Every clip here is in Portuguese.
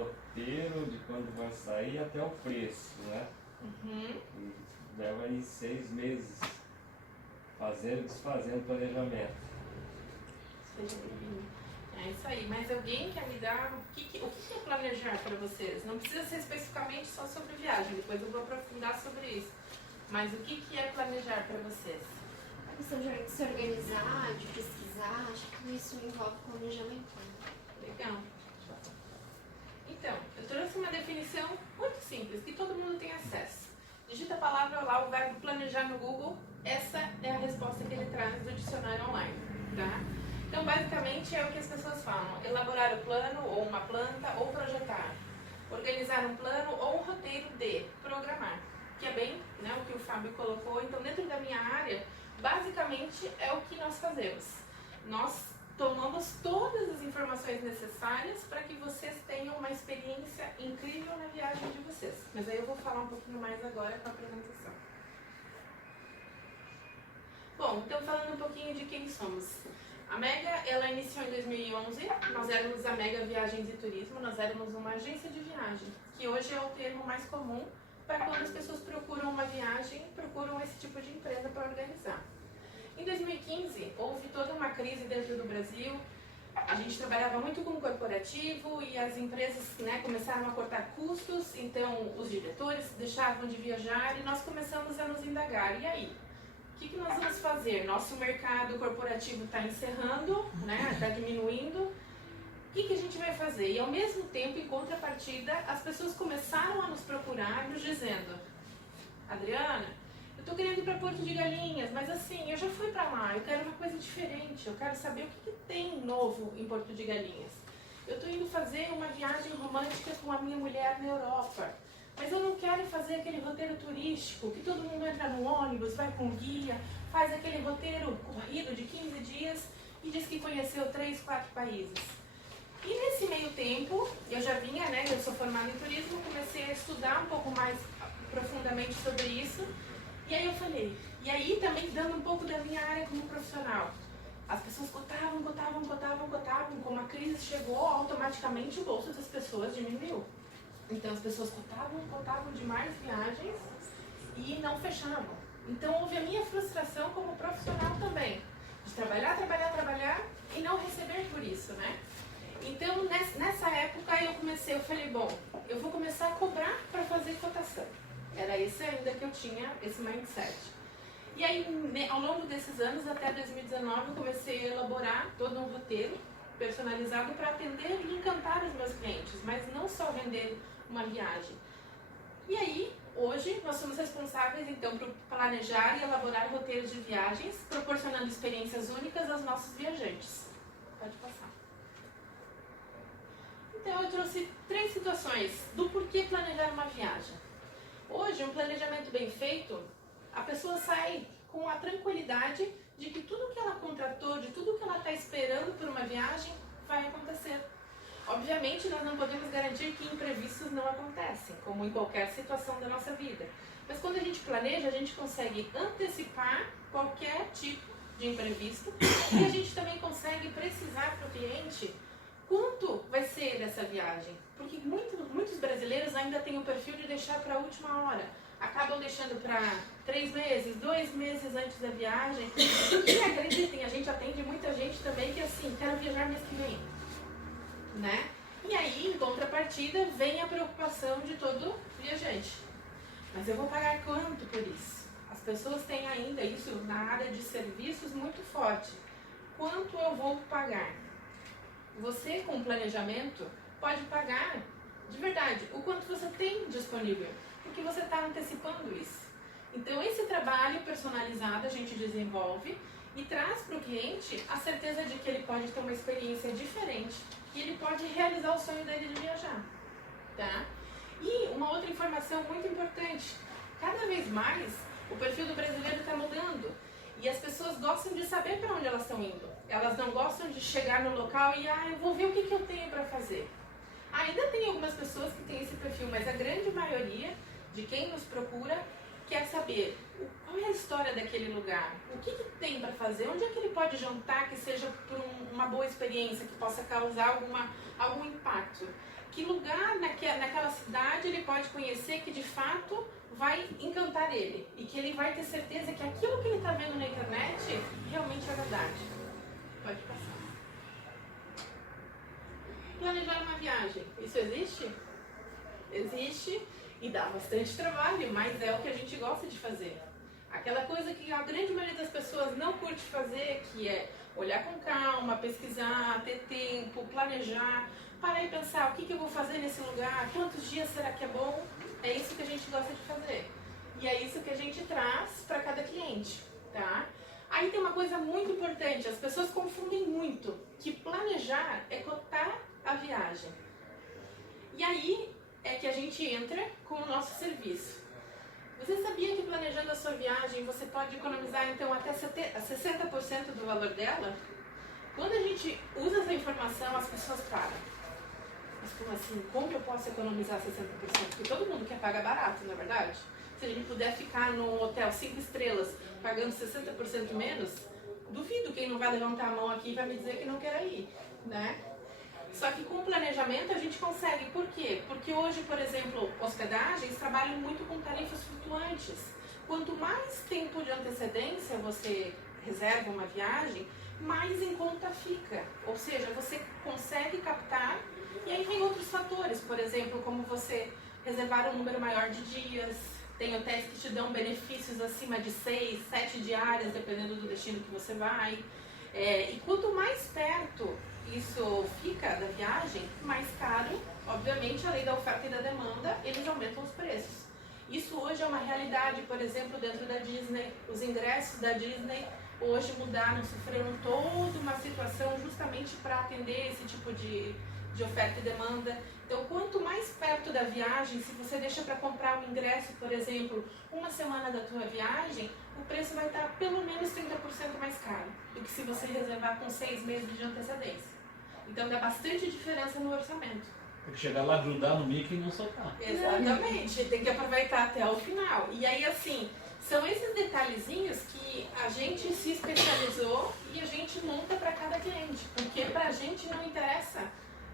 roteiro de quando vai sair até o preço, né? E leva aí 6 meses fazendo e desfazendo planejamento. Seja bem-vindo. É isso aí, mas alguém quer me dar o que é planejar para vocês? Não precisa ser especificamente só sobre viagem, depois eu vou aprofundar sobre isso. Mas o que é planejar para vocês? A questão de se organizar, de pesquisar, acho que tudo isso envolve planejamento. Legal. Então, eu trouxe uma definição muito simples, que todo mundo tem acesso. Digita a palavra lá, o verbo planejar no Google, essa é a resposta que ele traz do dicionário online, tá? Então, basicamente, é o que as pessoas falam: elaborar o plano, ou uma planta, ou projetar. Organizar um plano ou um roteiro de programar, que é bem, né, o que o Fábio colocou. Então, dentro da minha área, basicamente é o que nós fazemos. Nós tomamos todas as informações necessárias para que vocês tenham uma experiência incrível na viagem de vocês. Mas aí eu vou falar um pouquinho mais agora com a apresentação. Bom, então falando um pouquinho de quem somos. A Mega, ela iniciou em 2011, nós éramos a Mega Viagens e Turismo, nós éramos uma agência de viagem, que hoje é o termo mais comum para quando as pessoas procuram uma viagem, procuram esse tipo de empresa para organizar. Em 2015, houve toda uma crise dentro do Brasil, a gente trabalhava muito com o corporativo e as empresas, né, começaram a cortar custos, então os diretores deixavam de viajar e nós começamos a nos indagar. E aí? O que nós vamos fazer? Nosso mercado corporativo está encerrando, né, está diminuindo. O que a gente vai fazer? E ao mesmo tempo, em contrapartida, as pessoas começaram a nos procurar, nos dizendo: Adriana, eu estou querendo ir para Porto de Galinhas, mas assim, eu já fui para lá, eu quero uma coisa diferente, eu quero saber o que tem novo em Porto de Galinhas. Eu estou indo fazer uma viagem romântica com a minha mulher na Europa, mas eu não quero fazer aquele roteiro turístico, que todo mundo entra no ônibus, vai com guia, faz aquele roteiro corrido de 15 dias e diz que conheceu 3, 4 países. E nesse meio tempo, eu já vinha, né, eu sou formada em turismo, comecei a estudar um pouco mais profundamente sobre isso. E aí eu falei, e aí também dando um pouco da minha área como profissional. As pessoas cotavam, como a crise chegou, automaticamente o bolso das pessoas diminuiu. Então as pessoas cotavam demais viagens e não fechavam. Então houve a minha frustração como profissional também, de trabalhar e não receber por isso, né? Então nessa época eu falei, bom, eu vou começar a cobrar para fazer cotação. Era esse ainda que eu tinha, esse mindset. E aí, ao longo desses anos, até 2019, eu comecei a elaborar todo um roteiro personalizado para atender e encantar os meus clientes, mas não só vender uma viagem. E aí, hoje, nós somos responsáveis, então, por planejar e elaborar roteiros de viagens, proporcionando experiências únicas aos nossos viajantes. Pode passar. Então, eu trouxe 3 situações do porquê planejar uma viagem. Hoje, um planejamento bem feito, a pessoa sai com a tranquilidade de que tudo que ela contratou, de tudo que ela está esperando por uma viagem, vai acontecer. Obviamente, nós não podemos garantir que imprevistos não acontecem, como em qualquer situação da nossa vida. Mas quando a gente planeja, a gente consegue antecipar qualquer tipo de imprevisto e a gente também consegue precisar para o cliente quanto vai ser dessa viagem. Porque muitos brasileiros ainda têm o perfil de deixar para a última hora. Acabam deixando para 3 meses, 2 meses antes da viagem. E acreditem, a gente atende muita gente também que assim, quero viajar mês que vem, né? E aí, em contrapartida, vem a preocupação de todo viajante. Mas eu vou pagar quanto por isso? As pessoas têm ainda isso na área de serviços muito forte. Quanto eu vou pagar? Você, com planejamento, pode pagar de verdade o quanto você tem disponível, porque você está antecipando isso. Então, esse trabalho personalizado a gente desenvolve e traz para o cliente a certeza de que ele pode ter uma experiência diferente e ele pode realizar o sonho dele de viajar, tá? E uma outra informação muito importante, cada vez mais o perfil do brasileiro está mudando e as pessoas gostam de saber para onde elas estão indo. Elas não gostam de chegar no local e, eu vou ver o que eu tenho para fazer. Ainda tem algumas pessoas que têm esse perfil, mas a grande maioria de quem nos procura quer saber qual é a história daquele lugar, o que tem para fazer, onde é que ele pode jantar que seja por uma boa experiência, que possa causar algum impacto. que lugar naquela cidade ele pode conhecer que de fato vai encantar ele e que ele vai ter certeza que aquilo que ele está vendo na internet realmente é verdade. Pode passar. Planejar uma viagem, isso existe? Existe e dá bastante trabalho, mas é o que a gente gosta de fazer. Aquela coisa que a grande maioria das pessoas não curte fazer, que é olhar com calma, pesquisar, ter tempo, planejar, parar e pensar o que eu vou fazer nesse lugar, quantos dias será que é bom? É isso que a gente gosta de fazer. E é isso que a gente traz para cada cliente, tá? Aí tem uma coisa muito importante, as pessoas confundem muito, que planejar é cotar a viagem. E aí é que a gente entra com o nosso serviço. Você sabia que planejando a sua viagem você pode economizar então até 60% do valor dela? Quando a gente usa essa informação, as pessoas param. Mas como assim? Como eu posso economizar 60%? Porque todo mundo quer pagar barato, não é verdade? Se a gente puder ficar num hotel 5 estrelas pagando 60% menos, duvido quem não vai levantar a mão aqui e vai me dizer que não quer ir, né? Só que com o planejamento a gente consegue. Por quê? Porque hoje, por exemplo, hospedagens trabalham muito com tarifas flutuantes. Quanto mais tempo de antecedência você reserva uma viagem, mais em conta fica. Ou seja, você consegue captar. E aí tem outros fatores, por exemplo, como você reservar um número maior de dias. Tem hotéis que te dão benefícios acima de 6, 7 diárias, dependendo do destino que você vai. E quanto mais perto isso fica da viagem, mais caro, obviamente, a lei da oferta e da demanda, eles aumentam os preços. Isso hoje é uma realidade, por exemplo, dentro da Disney. Os ingressos da Disney hoje mudaram, sofreram toda uma situação justamente para atender esse tipo de oferta e demanda. Então, quanto mais perto da viagem, se você deixa para comprar um ingresso, por exemplo, uma semana da tua viagem, o preço vai estar pelo menos 30% mais caro do que se você reservar com 6 meses de antecedência. Então, dá bastante diferença no orçamento. Tem que chegar lá, grudar no Mickey e não soltar. Exatamente, tem que aproveitar até o final. E aí, assim, são esses detalhezinhos que a gente se especializou e a gente monta para cada cliente. Porque pra gente não interessa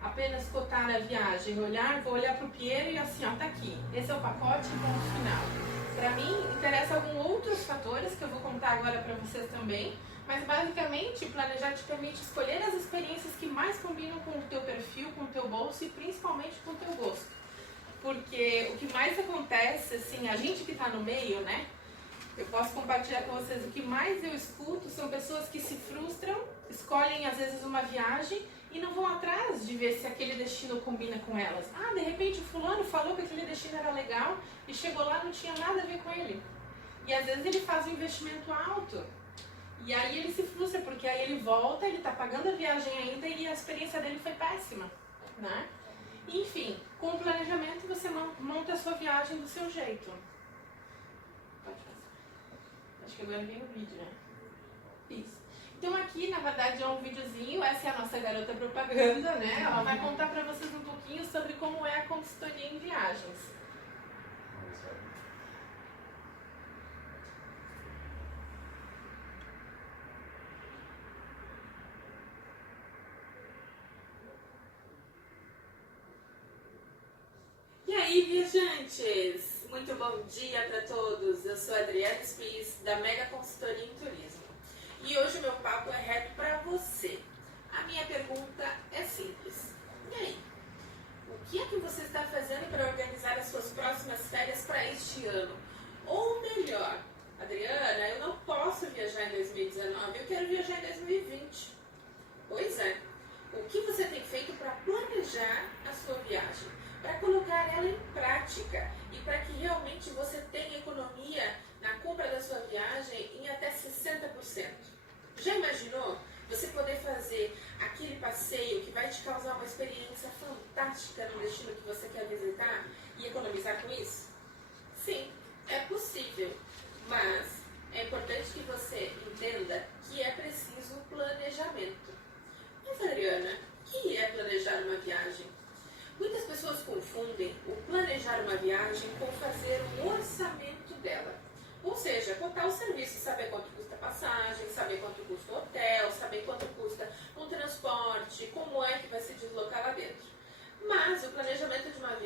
apenas cotar a viagem, vou olhar pro Piero e assim, ó, tá aqui. Esse é o pacote e ponto final. Pra mim, interessa alguns outros fatores que eu vou contar agora pra vocês também. Mas basicamente, planejar te permite escolher as experiências que mais combinam com o teu perfil, com o teu bolso e principalmente com o teu gosto. Porque o que mais acontece, assim, a gente que está no meio, né? Eu posso compartilhar com vocês, o que mais eu escuto são pessoas que se frustram, escolhem às vezes uma viagem e não vão atrás de ver se aquele destino combina com elas. Ah, de repente o fulano falou que aquele destino era legal e chegou lá e não tinha nada a ver com ele. E às vezes ele faz um investimento alto. E aí ele se frustra, porque aí ele volta, ele está pagando a viagem ainda e a experiência dele foi péssima, né? Enfim, com o planejamento você monta a sua viagem do seu jeito. Pode passar. Acho que agora vem o vídeo, né? Isso. Então aqui, na verdade, é um videozinho, essa é a nossa garota propaganda, né? Ela vai contar para vocês um pouquinho sobre como é a consultoria em viagens. E aí, viajantes! Muito bom dia para todos! Eu sou a Adriana Spies, da Mega Consultoria em Turismo. E hoje o meu papo é reto para você. A minha pergunta é simples. E aí? O que é que você está fazendo para organizar as suas próximas férias para este ano? Ou melhor, Adriana, eu não posso viajar em 2019, eu quero viajar em 2020. Pois é. O que você tem feito para planejar a sua viagem? Para colocar ela em prática e para que realmente você tenha economia na compra da sua viagem em até 60%. Já imaginou você poder fazer aquele passeio que vai te causar uma experiência fantástica no destino que você quer visitar e economizar com isso? Sim, é possível, mas é importante que você entenda que é preciso planejamento. Mas, Adriana, o que é planejar uma viagem? Muitas pessoas confundem o planejar uma viagem com fazer um orçamento dela. Ou seja, contar o serviço, saber quanto custa a passagem, saber quanto custa o hotel, saber quanto custa um transporte, como é que vai se deslocar lá dentro. Mas o planejamento planejamento de uma